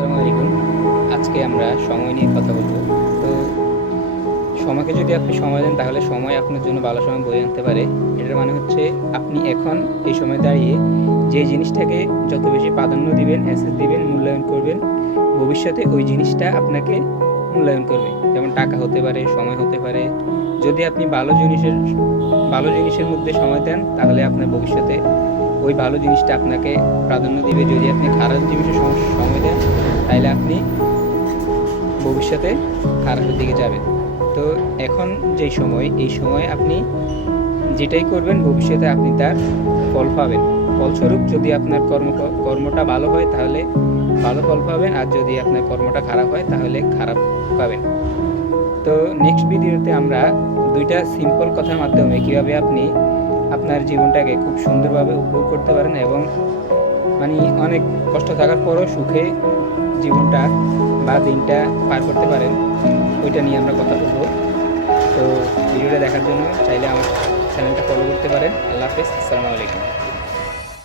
আসসালামু আলাইকুম। আজকে আমরা সময় নিয়ে কথা বলব। তো সময়কে যদি আপনি সময় দেন তাহলে সময় আপনার জন্য ভালো সময় বয়ে আনতে পারে। এটার মানে হচ্ছে আপনি এখন এই সময় দাঁড়িয়ে যে জিনিসটাকে যত বেশি প্রাধান্য দিবেন, অ্যাসেস দিবেন, মূল্যায়ন করবেন, ভবিষ্যতে ওই জিনিসটা আপনাকে মূল্যায়ন করবে। যেমন টাকা হতে পারে, সময় হতে পারে। যদি আপনি ভালো জিনিসের মধ্যে সময় দেন তাহলে আপনার ভবিষ্যতে ওই ভালো জিনিসটা আপনাকে প্রাধান্য দিবে। যদি আপনি খারাপ জিনিসে সময় দেন তাইলে আপনি ভবিষ্যতে খারাপের দিকে যাবেন। তো এখন যেই সময়, এই সময়ে আপনি যেটাই করবেন ভবিষ্যতে আপনি তার ফল পাবেন। ফলস্বরূপ যদি আপনার কর্মটা ভালো হয় তাহলে ভালো ফল পাবেন, আর যদি আপনার কর্মটা খারাপ হয় তাহলে খারাপ পাবেন। তো নেক্সট ভিডিওতে আমরা ২টা সিম্পল কথার মাধ্যমে কীভাবে আপনি আপনার জীবনটাকে খুব সুন্দরভাবে উপভোগ করতে পারেন এবং মানে অনেক কষ্ট থাকার পরও সুখে জীবনটা বা দিনটা পার করতে পারেন, ওইটা নিয়ে আমরা কথা বলবো। তো ভিডিওটা দেখার জন্য চাইলে আমার চ্যানেলটা ফলো করতে পারেন। আল্লাহ হাফেজ, আসসালামু আলাইকুম।